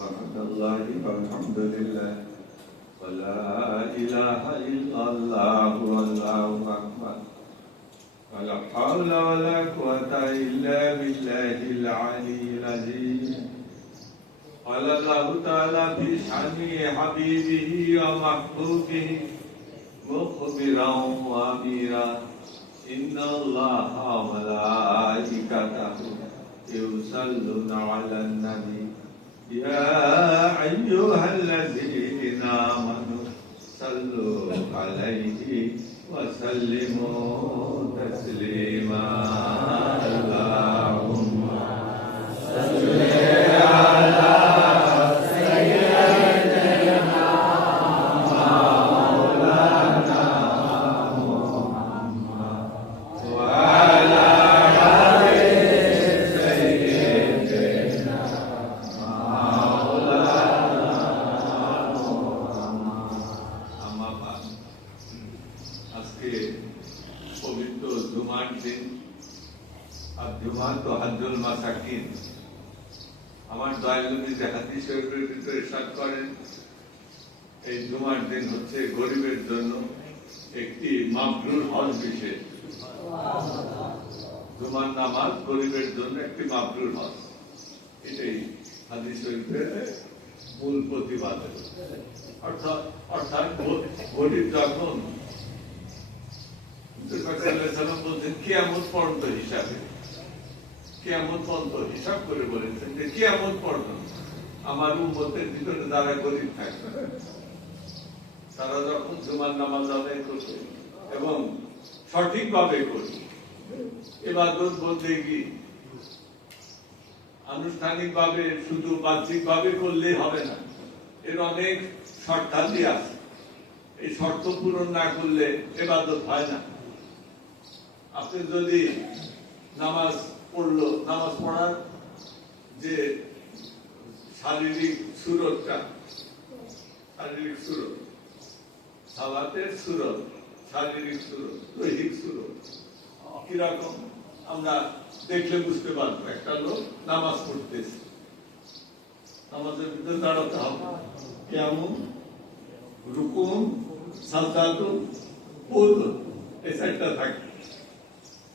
সুবহানাল্লাহি ওয়ালহামদুলিল্লাহ ওয়া লা ইলাহা ইল্লাল্লাহ আল্লাহু আকবার ওয়া লা হাওলা ওয়া লা কুওয়াতা ইল্লা বিল্লাহিল আলিয়্যিল আযীম قال الله تعالى في شأن حبيبه ومحبوبه مخبرا واميرا إن الله وملائكته يصلون على النبي يا أيها الذين آمنوا صلوا عليه وسلموا تسليما اللهم صل على আমার দয়ালুবী হাদিস শরীফের ভিতরে ইরশাদ করেন এই জুমার দিন হচ্ছে গরিবের জন্য একটি মাবরুর হজ বিশেষ। জুমার নামাজ গরিবের জন্য একটি মাবরুর হজ, এটাই হাদিস শরীফের মূল প্রতিপাদন। অর্থাৎ গরিব যখন বলছেন কিয়ামত পর্যন্ত হিসাবে, কিয়ামত পর্যন্ত হিসাব করে বলেছেন যে কিয়ামত পর্যন্ত আমার উম্মতের ভিতরে যারা গরিব থাকবে তারা যখন জুমার নামাজ আদায় করবে এবং সঠিকভাবে করবে, ইবাদত বলতে কি আনুষ্ঠানিকভাবে শুধু বাহ্যিকভাবে করলেই হবে না, এর অনেক শর্তাদি আছে। এই শর্ত পূরণ না করলে ইবাদত হয় না। আপনি যদি নামাজ পড়লো, নামাজ পড়ার যে শারীরিক সুরতটা, শারীরিক সুরত, সালাতের সুরত, শারীরিক সুরত, দৈহিক সুরত কিরকম আমরা দেখলে বুঝতে পারবো। একটা লোক নামাজ পড়তেছে, নামাজের ভিতরে দাঁড়াতে হবে, কেমন রুকুন সাজদাতুন ওযু এই চারটা থাকে।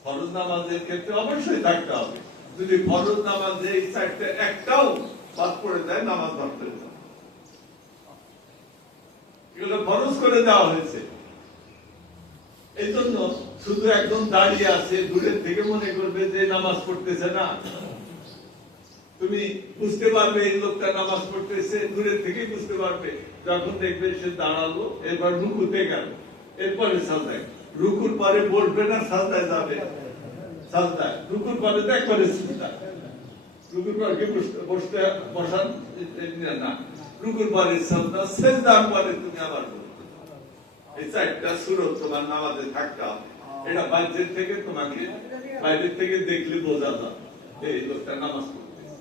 ফরজ নামাজের ক্ষেত্রে অবশ্যই থাকতে হবে। যদি ফরজ নামাজে এই চারটে একটাও বাদ পড়ে যায় নামাজ নষ্ট হয়ে যাবে। এগুলো ফরজ করে দেওয়া হয়েছে। এই জন্য শুধু একজন দাঁড়িয়ে আছে, দূরের থেকে মনে করবে যে নামাজ পড়তেছে না, তুমি বুঝতে পারবে এই লোকটা নামাজ পড়তেছে, দূরের থেকে বুঝতে পারবে যখন দেখবে সে দাঁড়ালো, এরপর রুকুতে গেল, এরপরে সাজদায়, রুকুর পরে বসবে না সাজদায় যাবে, সাজদায় রুকুর পরে তো একবারে সিজদা, রুকুর পরে কি বসতে বসান না, রুকুর পরে সাজদা, সিজদার পরে তুমি আবার বসবে। এই চারটা সুরত তোমার নামাজে থাকতে হবে। এটা বাইরের থেকে তোমাকে, বাইরের থেকে দেখলে বোঝা যাবে এই লোকটা নামাজ পড়তেছে।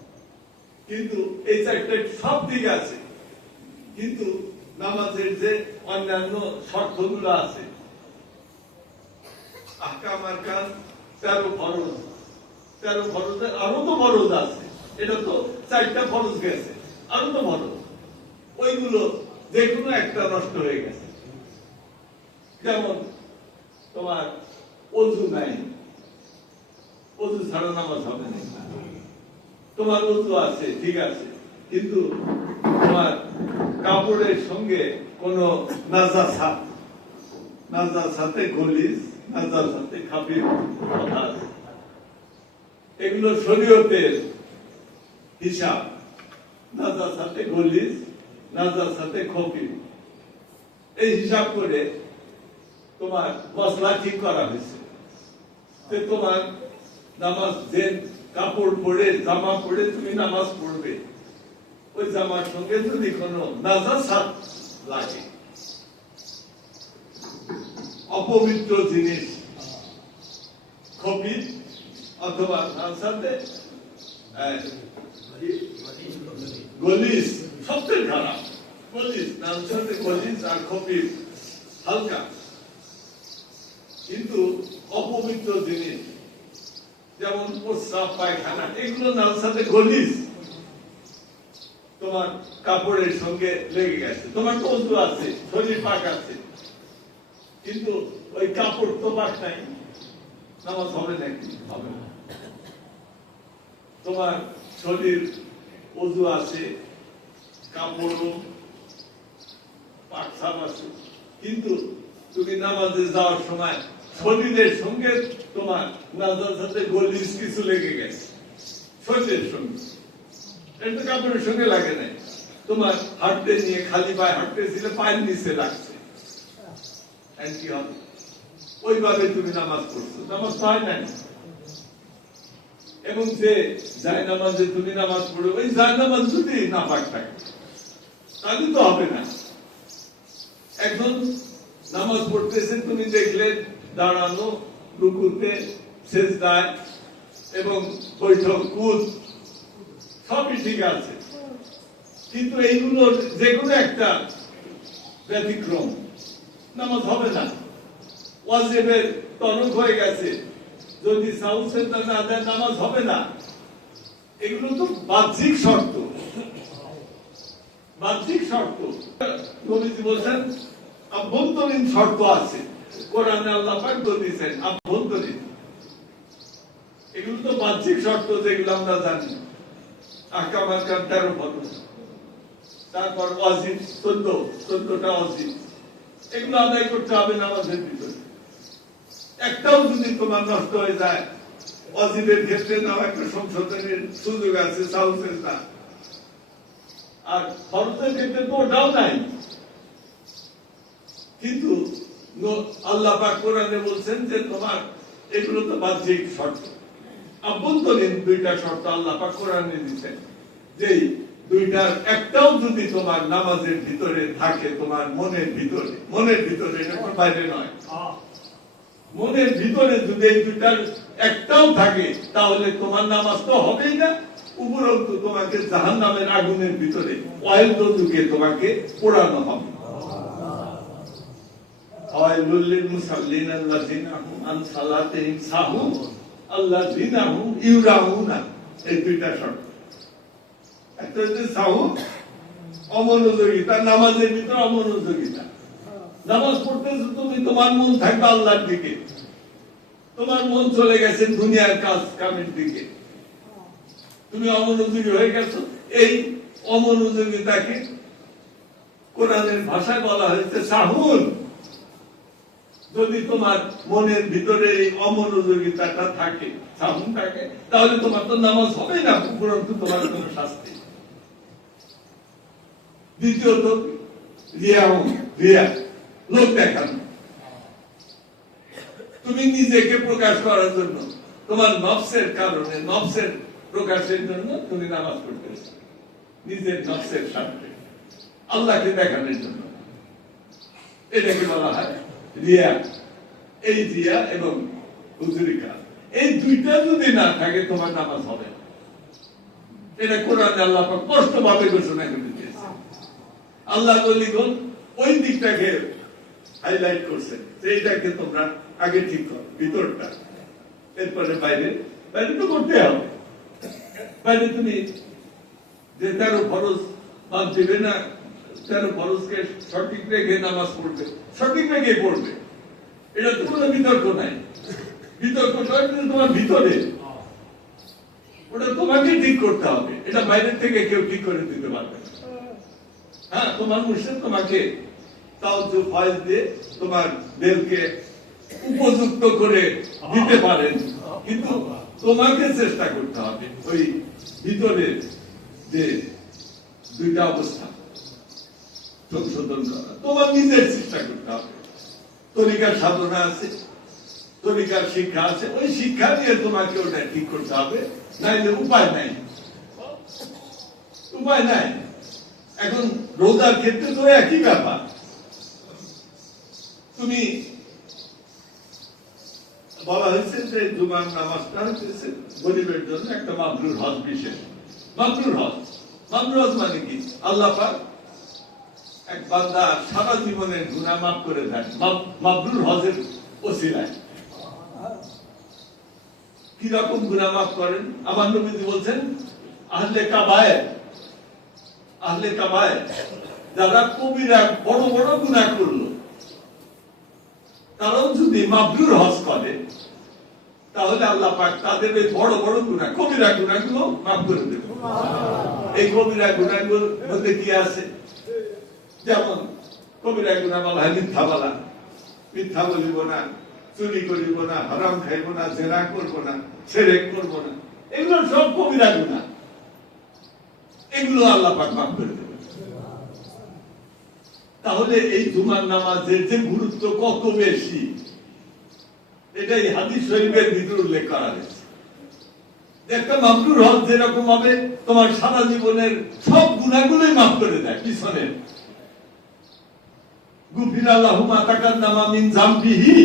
কিন্তু এই চারটা সব দিক আছে, কিন্তু নামাজের যে অন্যান্য শর্তগুলো আছে, আহকাম আরকান 13 ফরজ, 13 ফরজের আরো তো ফরজ আছে। এটা তো চারটা ফরজ গেছে, আরো তো ফরজ, ওইগুলো যে কোনো একটা নষ্ট হয়ে গেছে। যেমন তোমার ওযু নাই, ওযু ছাড়া নামাজ হবে না। তোমার ওযু আছে ঠিক আছে, কিন্তু তোমার কাপড়ের সঙ্গে কোন নাজাসাত, নাজাসাতে গলিজ, নাজাসাতে খাবির কথা আছে, এগুলো শরীয়তের হিসাব। নাজাসাতে গলিজ, নাজাসাতে খফিফ, এই হিসাব করে তোমার মসলা ঠিক করা হয়েছে। তোমার নামাজ যে কাপড় পরে, জামা পরে তুমি নামাজ পড়বে, ওই জামার সঙ্গে যদি কোনো নাজাসাত লাগে, অপবিত্র জিনিস, খবিজ অথবা নাজাসাতে গলিজ, সবচেয়ে খারাপ গলিজ, নাজাসাতে গলিজ আর খবিজ হালকা, কিন্তু অপবিত্র জিনিস যেমন প্রস্রাব, পায়খানা, এগুলো নাজাসাতে গলিজ, তোমার তোমার কাপড়ের সঙ্গে লেগে গেছে, তোমার তো ওযু আছে, শরীর পাক আছে, কিন্তু ওই কাপড় তো পাক নাই, নামাজ হবে নাকি? হবে না। তোমার শরীর ওযু আছে, কাপড়ও পাক সাফ আছে, কিন্তু তুমি নামাজে যাওয়ার সময় শরীরের সঙ্গে তোমার নাজাতে গলিস কিছু লেগে গেছে, শরীরের সঙ্গে, এটা কাপড়ের সঙ্গে লাগে নাই, তোমার হাঁটতে নিয়ে খালি পায়ে হাঁটতেছিলে, পায়ের নিচে লাগছে, কি হবে? ওইভাবে তুমি নামাজ পড়ছো, নামাজ হয় নাই। এবং যে যায় নামাজে তুমি নামাজ পড়ো, ওই যায় নামাজ যদি না পাক থাকে তাহলে তো হবে না। এখন নামাজ পড়তেছে, তুমি দেখলে দাঁড়ানো, রুকুতে, সেজদায় এবং বৈঠক, কুদ সবই ঠিক আছে, কিন্তু এইগুলোর যে কোনো একটা ব্যতিক্রম, নামাজ হবে না। ওয়াজিবের তরক হয়ে গেছে, যদি সাহু সেজদা না দেয় নামাজ হবে না। এগুলো তো বাহ্যিক শর্ত, বাহ্যিক শর্ত। নবীজি বলেছেন আভ্যন্তরীণ শর্ত আছে, কোরআনে আল্লাহ পাক বলেছেন আভ্যন্তরীণ। এগুলো তো বাহ্যিক শর্ত, যেগুলো আমরা জানি। আহকাম 13 ফরজ, তারপর ওয়াজিব 14টা ওয়াজিব, এগুলো আদায় করতে হবে নামাজের ভিতরে। একটাও যদি তোমার নষ্ট হয়ে যায়, ওয়াজিবের ক্ষেত্রে নাও একটা সংশোধনের সুযোগ আছে, সাহু সেজদা, আর ফরজের ক্ষেত্রে তো ওটাও নাই। কিন্তু আল্লাহ পাক কোরআনে বলছেন যে তোমার এগুলো তো বাহ্যিক শর্ত, আভ্যন্তরীণ দুইটা শর্ত আল্লাহ পাক কোরআনে দিয়েছেন, যে দুইটার একটাও যদি তোমার নামাজের ভিতরে থাকে, তোমার মনের ভিতরে, এটা কোনো বাইরে নয়, মনের ভিতরে যদি এই দুইটার একটাও থাকে, তাহলে তোমার নামাজ তো হবেই না, উপরন্তু তোমাকে জাহান্নামের আগুনের ভিতরে অয়েল যুগে তোমাকে পোড়ানো হবে। ওয়াইলুল লিল মুসাল্লিন আল্লাযিনা হুম আন সালাতিহিম সাহুন আল্লাযিনা হুম ইউরাউনা। এই দুইটা শর্ত। একটা হচ্ছে সাহু, অমনোযোগিতা, নামাজের ভিতরে অমনোযোগিতা। নামাজ পড়তেছো তুমি, তোমার মন থাকবে আল্লাহর দিকে, তোমার মন চলে গেছে দুনিয়ার কাজ কামের দিকে, তুমি অমনোযোগী হয়ে গেছো। এই অমনোযোগিতাকে কোরআনের ভাষায় বলা হয়েছে সাহুন। যদি তোমার মনের ভিতরে এই অমনোযোগিতাটা থাকে, সাহুন থাকে, তাহলে তোমার তো নামাজ হবে না, উপরন্তু তোমার কোনো শাস্তি। দ্বিতীয়ত রিয়া, লোক দেখানো। তুমি নিজেকে প্রকাশ করার জন্য, তোমার নফসের কারণে, নফসের প্রকাশের জন্য তুমি নামাজ পড়তেছো, নিজের নফসের স্বার্থে, আল্লাহকে দেখানোর জন্য। এটাকে বলা হয় রিয়া। এই রিয়া এবং হুজুরি কাজ, এই দুইটা যদি না থাকে তোমার নামাজ হবে না। এটা কোরআনে আল্লাহ পাক স্পষ্টভাবে ঘোষণা করে দিয়েছে। আল্লাহ বলিগণ ওই দিকটাকে হাইলাইট করছে, এইটাকে তোমরা আগে ঠিক করো, ভিতরটা, এরপরে বাইরে তো করতে হবে। বাইরে তুমি যে 13 ফরজ বাদ দিবে না, 13 ফরজকে সঠিক রেখে নামাজ পড়বে, সঠিক রেখে পড়বে, এটা তো কোনো বিতর্ক নাই। বিতর্ক তোমার ভিতরে, ওটা তোমাকে ঠিক করতে হবে, এটা বাইরের থেকে কেউ ঠিক করে দিতে পারবে না। হ্যাঁ, তোমার মুর্শিদ তোমাকে তাওজ্জুহ ফয়েজ দিয়ে তোমার দিলকে উপযুক্ত করে দিতে পারেন, কিন্তু তোমাকে চেষ্টা করতে হবে ওই ভিতরে যে দুইটা অবস্থা সংশোধন করা, তোমার নিজের চেষ্টা করতে হবে। তরিকার সাধনা আছে, তরিকার শিক্ষা আছে, ওই শিক্ষা দিয়ে তোমাকে ওটা ঠিক করতে হবে, নাইলে উপায় নাই, উপায় নাই। এখন রোজার ক্ষেত্রে তো একই ব্যাপার। তুমি বলা হয়েছে যে জুমার নামাজটা হচ্ছে গরিবের জন্য একটা মাবরুর হজ বিশেষ। মাবরুর হজ, মাবরুর হজ মানে কি? আল্লাহ পাক এক বান্দা সারা জীবনের গুনাহ মাফ করে দেন মাবরুর হজের ওসিলায়। কি রকম গুনাহ মাফ করেন? আমার নবীজি বলছেন আহলে কাবায়ের, আহলে কাবায় যারা কবিরা বড় বড় গুনাহ করলো, তারাও যদি মাবরুর হজ করে, তাহলে আল্লাহ পাক তাদের এই বড় বড় গুনাহ, কবিরা গুনাহগুলো মাফ করে দেবে। এই কবিরা গুনাহগুলোর মধ্যে কি আছে? যেমন কবিরা গুনাহ বলা হয় মিথ্যা বলা, মিথ্যা বলিব না, চুরি করিব না, হারাম খাইব না, জেনা করব না, শিরক করব না, এগুলো সব কবিরা গুনাহ। এগুলো আল্লাহ পাক মাফ করে দেবে। তাহলে এই জুমার নামাজের যে গুরুত্ব কত বেশি, এটাই হাদিস শরীফের ভিতরে উল্লেখ করা হয়েছে। একটা মাবরুর হজ যেরকম হবে তোমার সারা জীবনের সব গুনাহগুলোই মাফ করে দেয়। পিছনের গুফিরা লাহু মা তাকাদ্দামা মিন যামবিহি,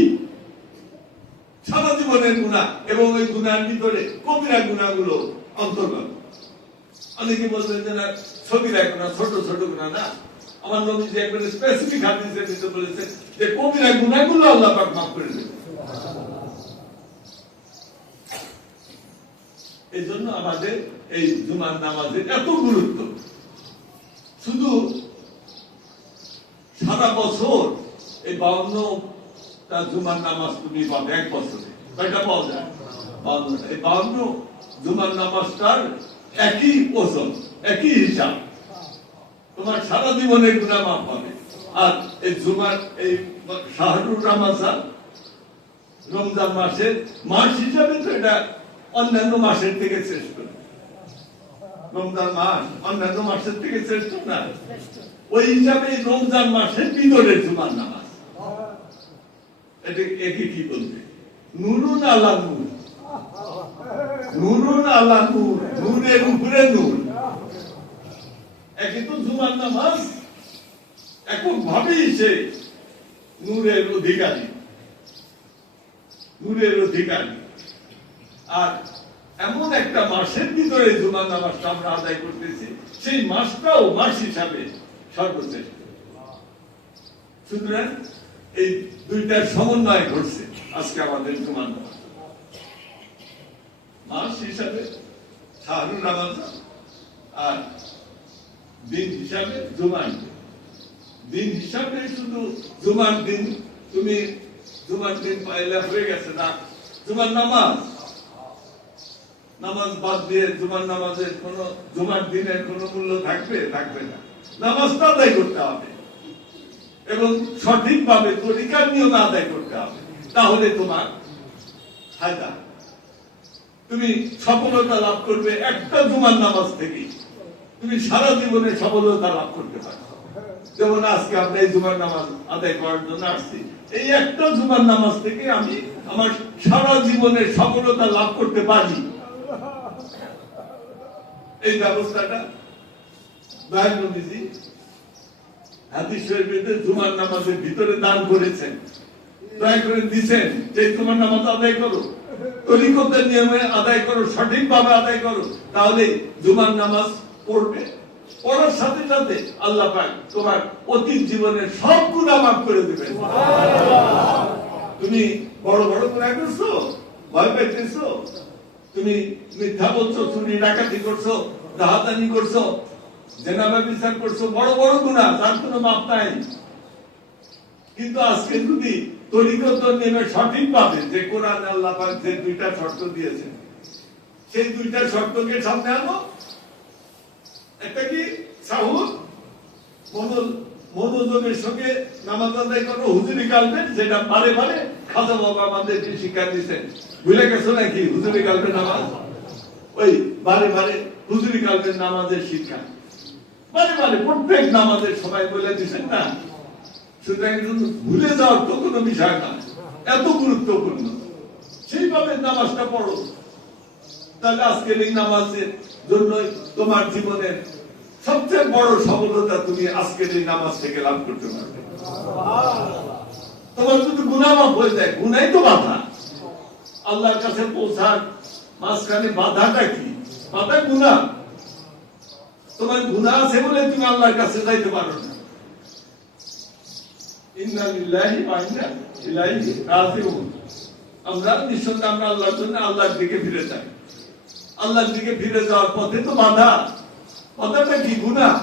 সারা জীবনের গুনাহ, এবং ওই গুনাহের ভিতরে কবিরা গুনাহগুলো অন্তর্গত। অনেকে বলছেন যে না সগীরা গুনাহ, ছোট ছোট গুনাহ না। আমার নবীজি একবারে স্পেসিফিক হাদিসের ভিতরে বলেছেন যে কবিরা গুনাহগুলো আল্লাহ পাক মাফ করে দেবেন। এই জন্য আমাদের এই জুমার নামাজের এত গুরুত্ব। শুধু সারা বছর এই 52টা জুমার নামাজ তুমি পাবে এক বছরে, কয়টা পাওয়া যায়? 52টা। এই 52 জুমার নামাজটার একই ওজন, একই হিসাব, তোমার সারা জীবনের গুনাহ মাফ হবে। আর এই জুমার এই শাহরুর রমাজান, রমজান মাসের মাস হিসাবে তো এটা অন্যান্য মাসের থেকে শ্রেষ্ঠ। রমজান মাস অন্যান্য মাসের থেকে শ্রেষ্ঠ না, ওই হিসাবে রমজান মাসের ভিতরে জুমার নামাজ, এটা একে কি বলবে? নুরুন আলা নূর, নুরুন আলা নূর, নূরের উপরে নূর। একে তো জুমার নামাজ একক ভাবেই সে নূরের অধিকারী, নূরের অধিকারী। আর এমন একটা মাসের ভিতরে জুমার নামাজটা আমরা আদায় করতেছি, সেই মাসটাও মাস হিসাবে সর্বশ্রেষ্ঠ। সুতরাং এই দুইটার সমন্বয় ঘটছে আজকে আমাদের জুমার নামাজ। মাস হিসাবে শাহরুর রমাজান, আর দিন হিসাবে জুমার দিন। দিন হিসাবে শুধু জুমার দিন, তুমি জুমার দিন পাইলে হয়ে গেছে না। জুমার নামাজ, নামাজ বাদ দিয়ে জুমার নামাজের কোন, জুমার দিনের কোন মূল্য থাকবে? থাকবে না। নামাজটা আদায় করতে হবে এবং সঠিকভাবে তরিকার নিয়মে আদায় করতে হবে, তাহলে তোমার ফায়দা। তুমি সফলতা লাভ করবে একটা জুমার নামাজ থেকে, তুমি সারা জীবনে সফলতা লাভ করতে পারো। যেমন আজকে আমরা এই জুমার নামাজ আদায় করার জন্য আসছি, এই একটা জুমার নামাজ থেকে আমি আমার সারা জীবনের সফলতা লাভ করতে পারি। এই ব্যবস্থাটা দয়াল নবীজি হাদিস শরীফে জুমার নামাজের ভিতরে দান করেছেন, দয়া করে দিয়েছেন যে জুমার নামাজ আদায় করো, তরিকতের নিয়মে আদায় করো, সঠিকভাবে আদায় করো, তাহলে জুমার নামাজ পড়বে। পড়ার সাথে সাথে আল্লাহ পাক তোমার অতীত জীবনের সব গুনাহ মাফ করে দিবেন। তুমি বড় বড় গুনাহ করছো, ভয় পাইতেছো, তুমি মিথ্যা বলছো, চুরি ডাকাতি করছো, ডাহাতানি করছো, জেনা ব্যভিচার করছো, বড় বড় গুনাহ, তার কোনো মাপ নাই। কিন্তু আজকে যদি তরিকত নিয়মে সঠিকভাবে, যে কোরআন আল্লাহ পাক যে দুইটা শর্ত দিয়েছেন, সেই দুইটা শর্তকে সামনে আনো। একটা কি? সাহুর, মনোযোগের সঙ্গে নামাজ আদায় করো, হুজুরি কালবেন, যেটা বারে বারে খাজা বাবা আমাদেরকে শিক্ষা দিচ্ছেন। ভুলে গেছো নাকি হুজুরি কালবেন নামাজ? ওই বারে বারে হুজুরি কালবেন নামাজের শিক্ষা বারে বারে প্রত্যেক নামাজের সময় বলে দিচ্ছেন না। সুতরাং ভুলে যাওয়ার তো কোনো বিষয় না, এত গুরুত্বপূর্ণ। সেইভাবে নামাজটা পড়ো, তাহলে আজকের এই নামাজের জন্য তোমার জীবনের সবচেয়ে বড় সফলতা তুমি আজকের এই নামাজ থেকে লাভ করতে পারবে। তোমার যদি গুনাহ মাফ হয়ে যায়, গুনাই তো বাধা। আল্লাহর কাছে পৌঁছার মাঝখানে বাধাটা কি? বাধা গুনাহ। তোমার গুনাহ আছে বলে তুমি আল্লাহর কাছে যাইতে পারো না। ইন্না লিল্লাহি ওয়া ইন্না ইলাইহি রাজিউন। আমরা নিঃসন্দেহে আমরা আল্লাহর জন্য আল্লাহর দিকে ফিরে যাই। আল্লাহর দিকে ফিরে যাওয়ার পথে তো বাধা। বাধাটা কি? গুনাহ।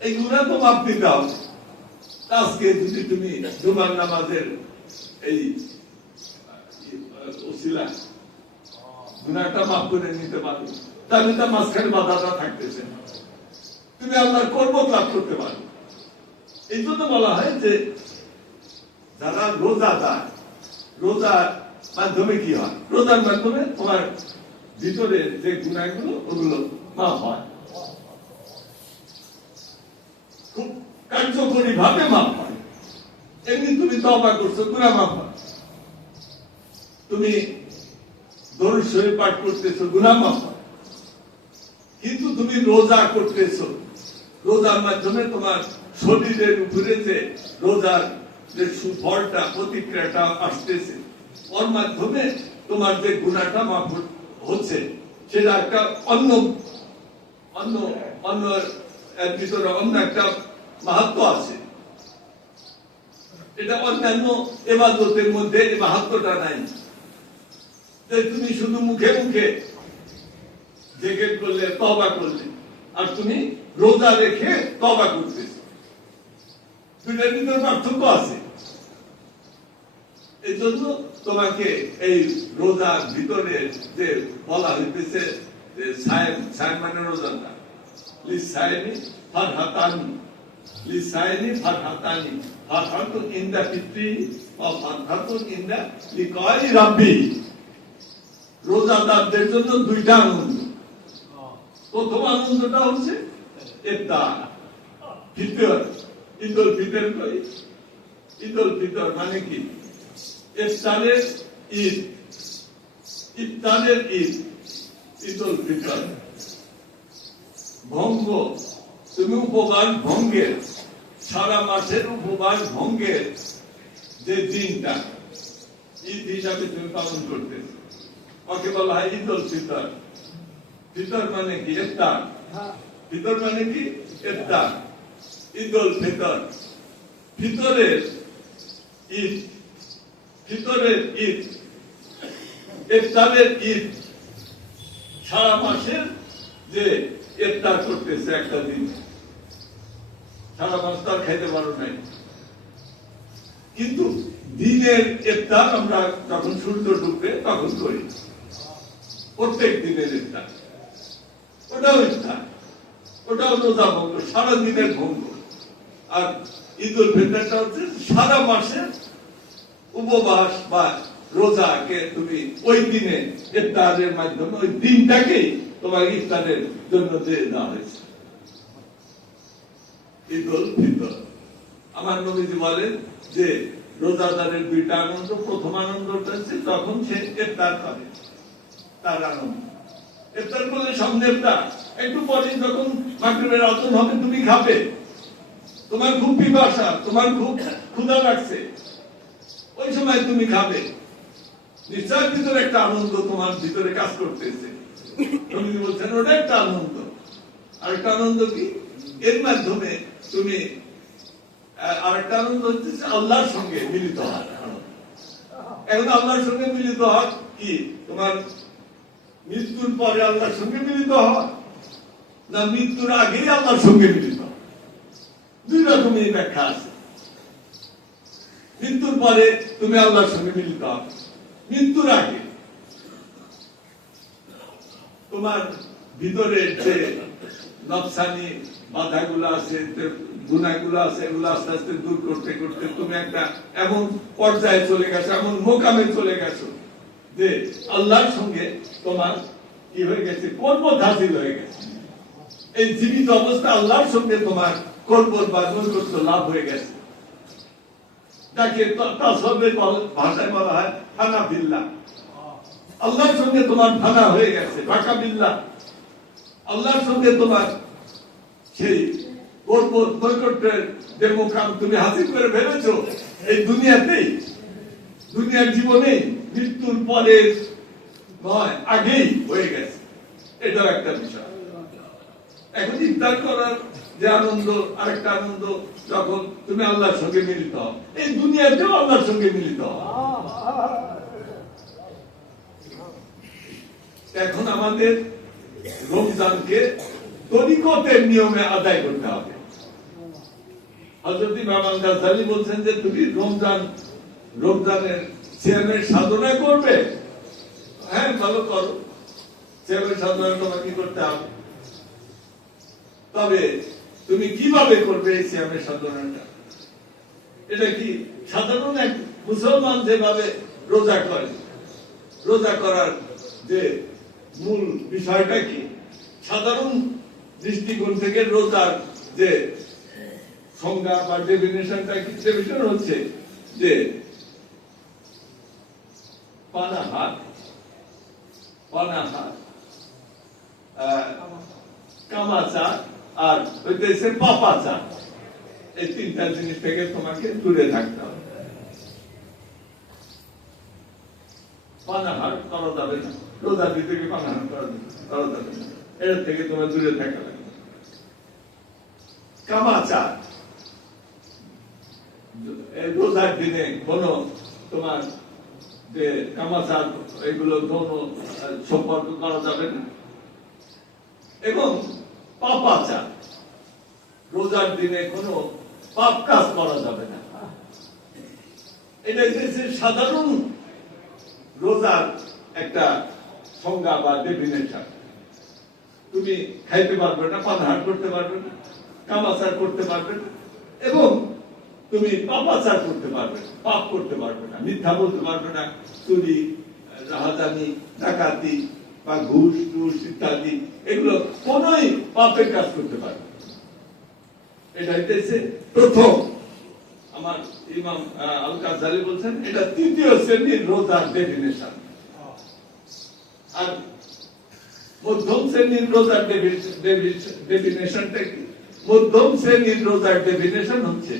এই গুনাহ তো মাফ দিতে হবে। আজকে যদি তুমি জুমার নামাজের এই ওসিলা গুনাহটা মাফ করে নিতে পারো, তাহলে তার মাঝখানে বাধাটা থাকতেছে, তুমি আল্লাহর কর্মত লাভ করতে পারো। এই জন্য বলা হয় যে যারা রোজা দেয়, রোজার মাধ্যমে কি হয়? রোজার মাধ্যমে তোমার ভিতরে যে গুনাহগুলো ওগুলো মাফ হয়, খুব কার্যকরী ভাবে মাফ হয়। এমনি তুমি তওবা করছো, গুনাহ মাফ হয়। তুমি দরুদ শরীফ পাঠ করতেছো, গুনাহ মাফ হয়। কিন্তু তুমি রোজা করতেছো, রোজার মাধ্যমে তোমার শরীরের উপরে যে রোজার যে সুফলটা, প্রতিক্রিয়াটা আসতেছে, ওর মাধ্যমে তোমার যে গুনাহটা মাফ হচ্ছে, সেটা একটা অন্য অন্য অন্য এর ভিতরে অন্য একটা মাহাত্ম্য আছে। এটা অন্যান্য ইবাদতের মধ্যে এই মাহাত্ম্যটা নাই, যে তুমি শুধু মুখে মুখে জিকির করলে, তওবা করলে, আর তুমি রোজা রেখে তওবা করতেছো, দুইটার ভিতরে পার্থক্য আছে। এই জন্য তোমাকে এই রোজার ভিতরে যে বলা হইতেছে সায়েম, সায়েম মানে রোজাটা, লিসায়েমি ফারহাতানি, লিসায়েমি ফারহাতানি, ফারহাতুন ইনদা ফিত্রি ওয়া ফারহাতুন ইনদা লিকাই রাব্বি। রোজাদারদের জন্য দুইটা আনন্দ। প্রথম আনন্দটা হচ্ছে ইফতার, ফিতর, ঈদুল ফিতর কই, ঈদুল ফিতর মানে কি? ইফতারের ঈদ, ইফতারের ঈদ, ঈদুল ফিতর। ভঙ্গ, তুমি উপবাস ভঙ্গের, সারা মাসের উপবাস ভঙ্গের যে দিনটা ঈদ হিসাবে তুমি পালন করতে, ওকে বলা হয় ঈদুল ফিতর। ফিতর মানে কি? ইফতার। ফিতর মানে কি? ইফতার। ঈদুল ফিতর, ফিতরের ঈদ, ফিতরের ঈদ, ইফতারের ঈদ। সারা মাসের যে ইফতার করতেছে একটা দিন, সারা মাস তো আর খাইতে পারো নাই, কিন্তু দিনের ইফতার আমরা যখন সূর্য ডুববে তখন করি, প্রত্যেক দিনের ইফতার। ওটাও ইফতার, ওটাও রোজা ভঙ্গ, সারা দিনের ভঙ্গ। আর ঈদুল ফিতরটা হচ্ছে সারা মাসের উপবাস বা রোজাকে তুমি ওই দিনে ইফতারের মাধ্যমে, ওই দিনটাকেই তোমার ইফতারের জন্য দিয়ে দেওয়া হয়েছে, ঈদুল ফিতর। আমার নবীজি বলেন যে রোজাদারের দুইটা আনন্দ। প্রথম আনন্দটা হচ্ছে যখন সে ইফতার করে, তার আনন্দ। ইফতার করলে সামনে ইফতার, একটু পরে যখন মাগরিবের আযান হবে তুমি খাবে, তোমার খুব পিপাসা, তোমার খুব ক্ষুধা লাগছে, ওই সময় তুমি খাবে। নিশ্চয় ভিতরে একটা আনন্দ তোমার ভিতরে কাজ করতেছে। তুমি বলছেন ওটা একটা আনন্দ। আর একটা আনন্দ কি? এর মাধ্যমে তুমি আরেকটা আনন্দ হচ্ছে আল্লাহর সঙ্গে মিলিত হওয়ার। এখন আল্লাহর সঙ্গে মিলিত হওয়া কি? তোমার মৃত্যুর পরে আল্লাহর সঙ্গে মিলিত হওয়া, না মৃত্যুর আগেই আল্লাহর সঙ্গে মিলিত হওয়া? দুই রকমই ব্যাখ্যা আছে। মৃত্যুর পরে তুমি আল্লাহর সঙ্গে মিলিত হবে, মৃত্যুর আগে তোমার ভিতরে যে নফসানি বাধাগুলো আছে, গুনাহগুলো আছে, এগুলো আস্তে আস্তে দূর করতে করতে তুমি একটা এমন পর্যায়ে চলে গেছো, এমন মোকামে চলে গেছো যে আল্লাহর সঙ্গে তোমার কি হয়ে গেছে? কর্মত হাসিল হয়ে গেছে। এই জীবিত অবস্থা আল্লাহর সঙ্গে তোমার কর্মত বা নৈকট্য লাভ হয়ে গেছে, যাকে তাসাউফের ভাষায় বলা হয় ফানা বিল্লাহ। আল্লাহর সঙ্গে তোমার ফানা হয়ে গেছে, ফাকা বিল্লাহ। আল্লাহর সঙ্গে তোমার সেই কর্মত নৈকট্যের যে মোকাম তুমি হাসিল করে ফেলেছো এই দুনিয়াতেই, দুনিয়ার জীবনেই, মৃত্যুর পরে নয়, আগেই হয়ে গেছে। এটাও একটা বিষয়। এখন ইফতার করার যে আনন্দ, আরেকটা আনন্দ যখন তুমি আল্লাহর সঙ্গে মিলিত হও, এই দুনিয়াতেও আল্লাহর সঙ্গে মিলিত হও। এখন আমাদের রমজানকে তরিকতের নিয়মে আদায় করতে হবে। হযরত ইমাম আল গাজ্জালী বলছেন যে তুমি রমজানের সিয়ামের সাধনা করবে, হ্যাঁ ভালো করো, সিয়ামের সাধনা তোমাকে করতে হবে, তবে তুমি কিভাবে করবে এই সিয়ামের সাধনাটা? এটা কি সাধারণ এক মুসলমান যেভাবে রোজা করে, রোজা করার যে মূল বিষয়টা কি, সাধারণ দৃষ্টিকোণ থেকে রোজার যে সংজ্ঞা বা ডেফিনেশনটা কি, ডেফিনেশন হচ্ছে যে পানাহার, কামাচার আর হইতেছে পাপাচার, এই তিনটা জিনিস থেকে তোমাকে দূরে থাকতে হবে। পানাহার করা যাবে না, রোজা দিতে গিয়ে পানাহার করা যাবে না, এর থেকে তোমার দূরে থাকা লাগবে। কামাচার, রোজার দিনে কোন তোমার যে কামাচার এগুলো যৌন সম্পর্ক করা যাবে না। এবং পাপাচার, রোজার দিনে কোনো পাপ কাজ করা যাবে না। এটা হচ্ছে সাধারণ রোজার একটা সংজ্ঞা বা ডেফিনেশন। তুমি খাইতে পারবে না, পানাহার করতে পারবে না, কামাচার করতে পারবে না, এবং তুমি পাপাচার করতে পারবে না, পাপ করতে পারবে না, মিথ্যা বলতে পারবে না, চুরি, রাহাজানি, ডাকাতি বা ঘুষ টুস ইত্যাদি এগুলো কোনই পাপের কাজ করতে পারবে না। এটা হইতেছে প্রথম, আমার ইমাম আল গাজ্জালী বলছেন এটা তৃতীয় শ্রেণীর রোজার ডেফিনেশন। আর মধ্যম শ্রেণীর রোজার ডেফিনেশনটা কি? মধ্যম শ্রেণীর রোজার ডেফিনেশন হচ্ছে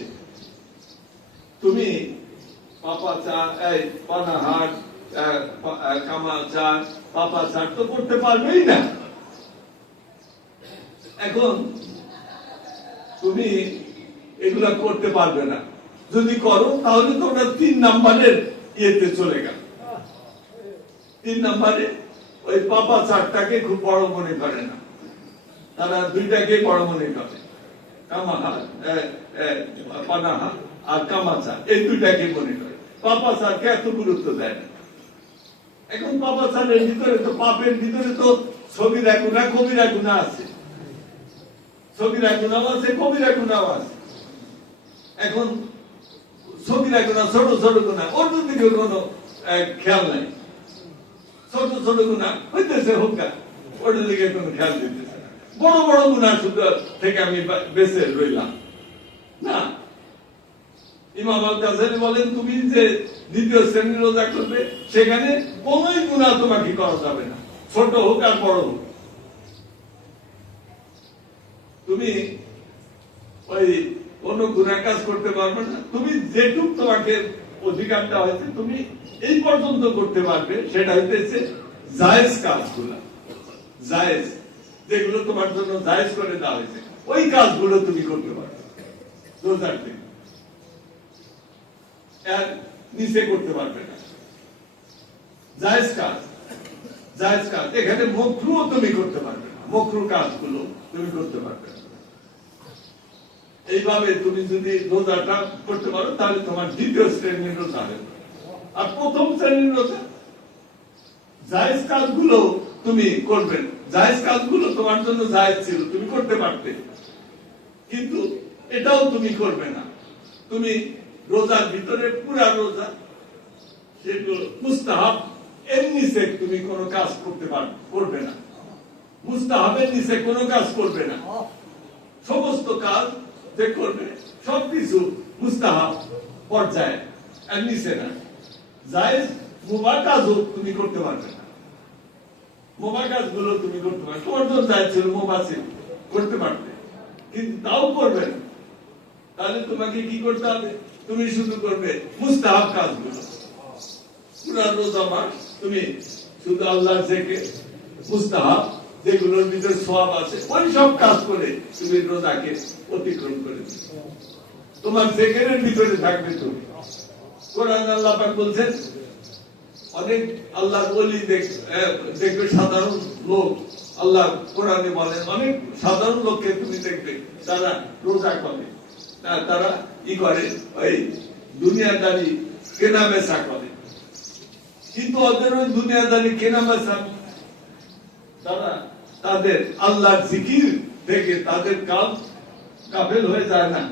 তুমি পাপাচার, পানাহার, কামাচার, পাপাচার তো করতে পারবেই না। এখন তুমি এগুলা করতে পারবে না, যদি করো তাহলে তো ওটা 3 নাম্বারের ইয়েতে চলে গেল। 3 নাম্বারে ওই পাপাচারটাকে খুব বড় মনে করে না, তারা দুইটাকে বড় মনে করে, কামাহার, পানাহার আর কামাচার, এই দুইটাকে মনে করে, পাপাচারকে এত গুরুত্ব দেয় না। এখন পাপাচারের ভিতরে তো, পাপের ভিতরে তো সগীরা গুনাহ কবিরা গুনাহ আছে, সগীরা গুনাহ আছে, কবিরা গুনাহ আছে। এখন সগীরা গুনাহ, ছোট ছোট গুনাহ, ওর দিকে কোনো খেয়াল নাই, ছোট ছোট গুনাহ হইতেছে হোকা, ওর দিকে কোনো খেয়াল দিতেছে না। বড় বড় গুনাহ শুধু থেকে আমি বেঁচে রইলাম না। ইমাম আল গাজ্জালী বলেন তুমি যে দ্বিতীয় শ্রেণীর রোজা করবে, সেখানে কোনই গুনাহ তোমাকে করা যাবে না, ছোট হোক আর বড় হোক। তুমি ওই কোন গুনাহ কাজ করতে পারবে না, তুমি যেটুক তোমাকে অধিকার দেওয়া হয়েছে তুমি এই পর্যন্ত করতে পারবে, সেটা হইতেছে জায়েজ কাজগুলো, জায়েজ যেগুলো তোমার জন্য জায়েজ করে দেওয়া হয়েছে, ওই কাজগুলো তুমি করতে পারবে রোজার দিন, এর নিচে করতে পারবে না। জায়েজ কাজ, জায়েজ কাজ, এখানে মাকরুহ তুমি করতে পারবে না, মাকরুহ কাজগুলো তুমি করতে পারবে না। এইভাবে তুমি যদি রোজাটা করতে পারো তাহলে তোমার দ্বিতীয় শ্রেণীর রোজা হবে। আর প্রথম শ্রেণীর রোজা, জায়েজ কাজগুলো তুমি করবে, জায়েজ কাজগুলো তোমার জন্য জায়েজ ছিল, তুমি করতে পারতে, কিন্তু এটাও তুমি করবে না। তুমি রোজার ভিতরে পুরা রোজা সেগুলো মুস্তাহাব, এর নিচে তুমি কোনো কাজ করবে না, মুস্তাহাবের নিচে কোনো কাজ করবে না। সমস্ত কাজ যে করবে সবকিছু মুস্তাহাব পর্যায়ে, এর নিচে না। জায়েজ মুবাহ কাজও তুমি করতে পারবে না, মুবাহ কাজগুলো তুমি করতে পারবে, তোমার জন্য জায়েজ ছিল, মুবাহ ছিল, করতে পারবে, কিন্তু তাও করবে না। তাহলে তোমাকে কি করতে হবে? তুমি শুধু করবে মুস্তাহাব কাজগুলো। পুরা রোজা মাস তুমি শুধু আল্লাহর জিকির, মুস্তাহাব যেগুলোর ভিতরে সওয়াব আছে, ওই সব কাজ করে তুমি রোজাকে অতিক্রম করে দিবে। তোমার জিকিরের ভিতরে থাকবে তুমি। কোরআন আল্লাহ পাক বলছেন, অনেক আল্লাহর ওলি দেখবে সাধারণ লোক, আল্লাহ কোরআনে বলেন অনেক সাধারণ লোককে তুমি দেখবে তারা রোজা করে, তারা ই করে ওই দুনিয়াদারি কেনা বেচা করে, কিন্তু ওদের ওই দুনিয়াদারি কেনা বেচা তারা তাদের আল্লাহর জিকির থেকে তাদের কাজ কাফেল হয়ে যায় না।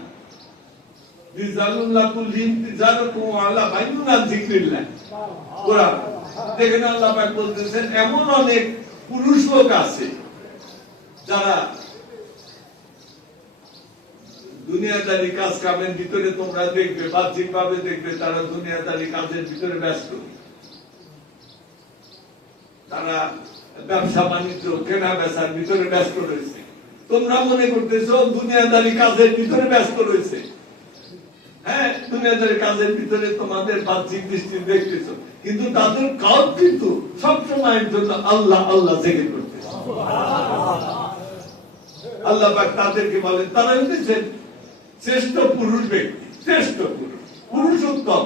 এমন অনেক পুরুষ লোক আছে যারা দুনিয়াদারি কাজ কামের ভিতরে তোমরা দেখবে, বাহ্যিক ভাবে দেখবে তারা দুনিয়াদারি কাজের ভিতরে ব্যস্ত, তারা ব্যবসা বাণিজ্য কেনা বেচার ভিতরে ব্যস্ত রয়েছে। তোমরা মনে করতেছো দুনিয়াদারি কাজের ভিতরে ব্যস্ত রয়েছে। হ্যাঁ, দুনিয়াদারি কাজের ভিতরে তোমাদের বাহ্যিক দৃষ্টি দেখতেছো, কিন্তু তাদের কাজ কিন্তু সবসময়ের জন্য আল্লাহ আল্লাহ জেগে করতেছে। আল্লাহ পাক তাদেরকে বলেন তারা হচ্ছেন শ্রেষ্ঠ পুরুষ ব্যক্তি, শ্রেষ্ঠ পুরুষ, পুরুষোত্তম।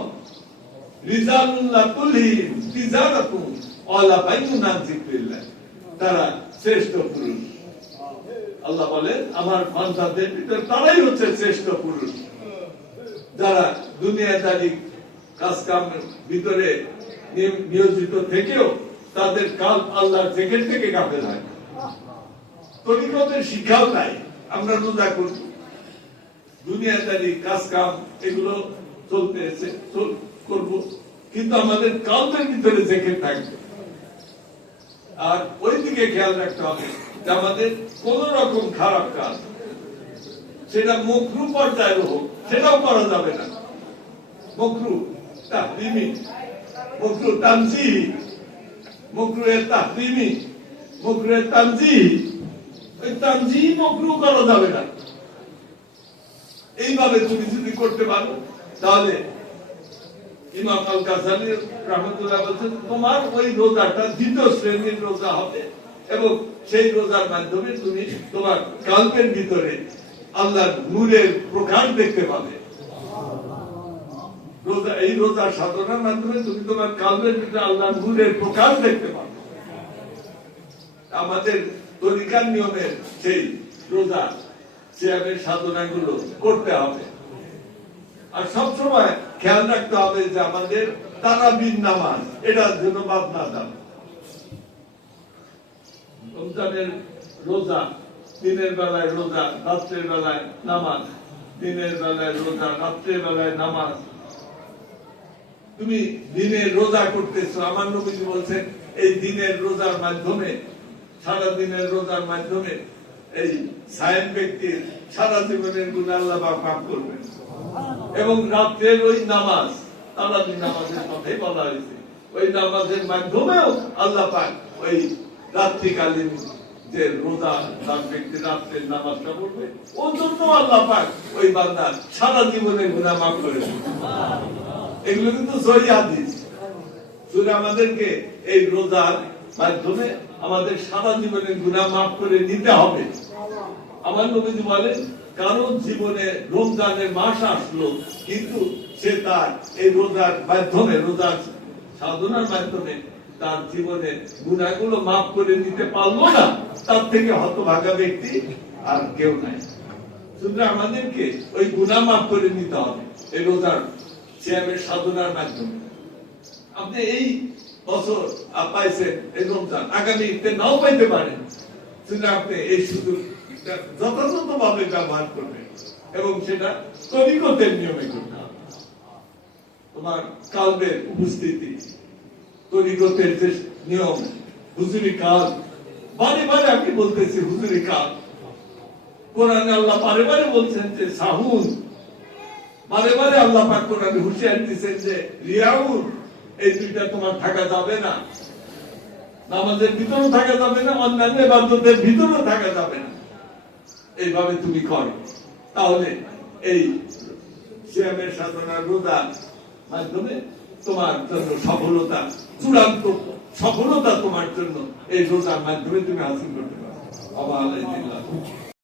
রিজালুল্লাহ তুলহিম তিজারাতুম ওয়ালা বাইউন আন যিকরিল্লাহ, তারা শ্রেষ্ঠ পুরুষ। আল্লাহ বলেন আমার বান্দাদের ভিতরে তারাই হচ্ছে শ্রেষ্ঠ পুরুষ, যারা দুনিয়াদারি কাজ কামের ভিতরে নিয়োজিত থেকেও তাদের কাল আল্লাহর জিকির থেকে গাফেল হয়। তরিকতের শিক্ষাও নাই, আমরা রোজা করব, দুনিয়াদারি কাজ কাম এগুলো চলতে করব, কিন্তু আমাদের কালবের ভিতরে জিকির থাকবে। আর ওই দিকে খেয়াল রাখতে হবে যে আমাদের কোন রকম খারাপ কাজ, সেটা মকরু পর্যায়ের হোক, সেটাও করা যাবে না। মকরু তাহরিমি, মকরু তানজিহি, মকরুয়ে তাহরিমি, মকরুয়ে তানজিহি, ওই তানজিহি মকরু করা যাবে না। এইভাবে তুমি যদি করতে পারো তাহলে ইমাম আল গাজালি রাহমাতুল্লাহ বলেছেন তোমার ওই রোজাটা দ্বিতীয় শ্রেণীর রোজা হবে, এবং সেই রোজার মাধ্যমে তুমি তোমার কাল্পের ভিতরে আল্লাহর নূরের প্রকাশ দেখতে পাবে। রোজা, এই রোজার সাধনার মাধ্যমে তুমি তোমার কাল্পের ভিতরে আল্লাহর নূরের প্রকাশ দেখতে পাবে। আমাদের তরিকার নিয়মের সেই রোজা সিয়ামের সাধনাগুলো করতে হবে। আর সবসময় খেয়াল রাখতে হবে যে আমাদের তারাবির নামাজ এটার জন্য বাদ না যাবে। রমজানের রোজা, দিনের বেলায় রোজা, রাত্রের বেলায় নামাজ, দিনের বেলায় রোজা, রাত্রের বেলায় নামাজ। তুমি দিনের রোজা করতেছো, আমার নবীজি বলছেন এই দিনের রোজার মাধ্যমে, সারা দিনের রোজার মাধ্যমে এই সায়েম ব্যক্তির সারা জীবনের গুনাহ আল্লাহ পাক মাফ করবেন। এবং রাত্রের ওই নামাজ, তারাবি নামাজের কথাই বলা হয়েছে, ওই নামাজের মাধ্যমেও আল্লাহ পাক ওই রাত্রিকালীন যে রোজা তার ব্যক্তি রাত্রের নামাজটা পড়বে, ওর জন্য আল্লাহ পাক ওই বান্দার সারা জীবনের গুনাহ মাফ করে দেবেন। এগুলো কিন্তু সহিহ হাদিস। শুধু আমাদেরকে এই রোজার মাধ্যমে আমাদের সারা জীবনের গুনাহ মাফ করে নিতে হবে। আমার নবীজি বলেন কারো জীবনে রমজানের মাস আসলো, কিন্তু সে তার এই রোজার মাধ্যমে, রোজার সাধনার মাধ্যমে তার জীবনে গুনাহগুলো মাফ করে নিতে পারলো না, তার থেকে হতভাগা ব্যক্তি আর কেউ নাই। শুধু আমাদেরকে ওই গুনাহ মাফ করে নিতে হবে এই রোজার সিয়ামের সাধনার মাধ্যমে। আপনি এই বছর পাইছেন এই রমজান, আগামীতে নাও পাইতে পারেন, শুধু আপনি এই সুযোগ যথাযথভাবে ব্যবহার করবেন এবং সেটা তরিকতের নিয়মে করতে হবে। তোমার কালবের উপস্থিতি, তরিকতের যে নিয়ম, হুজুরি কাল, বারে বারে আমি বলতেছি হুজুরি কাল। কোরআনে আল্লাহ বারে বারে বলছেন যে সাহুন, বারে বারে আল্লাহ পাক কোরআনে হুঁশিয়ার দিচ্ছেন যে রিয়াউন, এই দুইটা তোমার থাকা যাবে না। নামাজের ভিতরেও থাকা যাবে না, অন্যান্য ইবাদতের ভিতরেও থাকা যাবে না। এইভাবে তুমি করো, তাহলে এই সিয়ামের সাধনার রোজার মাধ্যমে তোমার জন্য সফলতা, চূড়ান্ত সফলতা তোমার জন্য এই রোজার মাধ্যমে তুমি হাসিল করতে পারো।